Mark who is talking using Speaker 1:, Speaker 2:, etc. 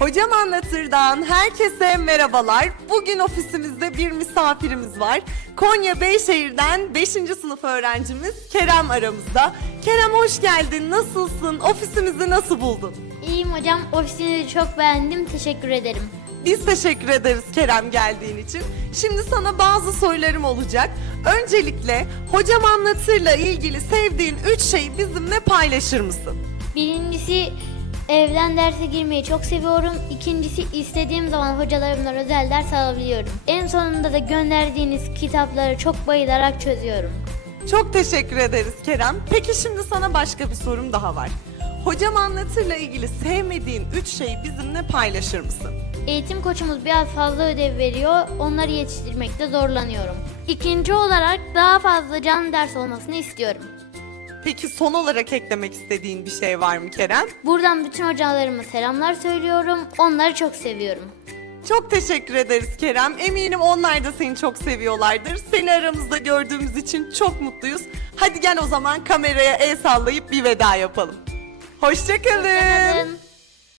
Speaker 1: Hocam Anlatır'dan herkese merhabalar. Bugün ofisimizde bir misafirimiz var. Konya Beyşehir'den 5. sınıf öğrencimiz Kerem aramızda. Kerem hoş geldin. Nasılsın? Ofisimizi nasıl buldun?
Speaker 2: İyiyim hocam. Ofisinizi çok beğendim. Teşekkür ederim.
Speaker 1: Biz teşekkür ederiz Kerem geldiğin için. Şimdi sana bazı sorularım olacak. Öncelikle hocam anlatırla ilgili sevdiğin 3 şeyi bizimle paylaşır mısın?
Speaker 2: Birincisi evden derse girmeyi çok seviyorum. İkincisi istediğim zaman hocalarımdan özel ders alabiliyorum. En sonunda da gönderdiğiniz kitapları çok bayılarak çözüyorum.
Speaker 1: Çok teşekkür ederiz Kerem. Peki şimdi sana başka bir sorum daha var. Hocam anlatırla ilgili sevmediğin 3 şeyi bizimle paylaşır mısın?
Speaker 2: Eğitim koçumuz biraz fazla ödev veriyor. Onları yetiştirmekte zorlanıyorum. İkinci olarak daha fazla canlı ders olmasını istiyorum.
Speaker 1: Peki son olarak eklemek istediğin bir şey var mı Kerem?
Speaker 2: Buradan bütün hocalarıma selamlar söylüyorum. Onları çok seviyorum.
Speaker 1: Çok teşekkür ederiz Kerem. Eminim onlar da seni çok seviyorlardır. Seni aramızda gördüğümüz için çok mutluyuz. Hadi gel o zaman kameraya el sallayıp bir veda yapalım. Hoşçakalın.
Speaker 2: Hoşçakalın.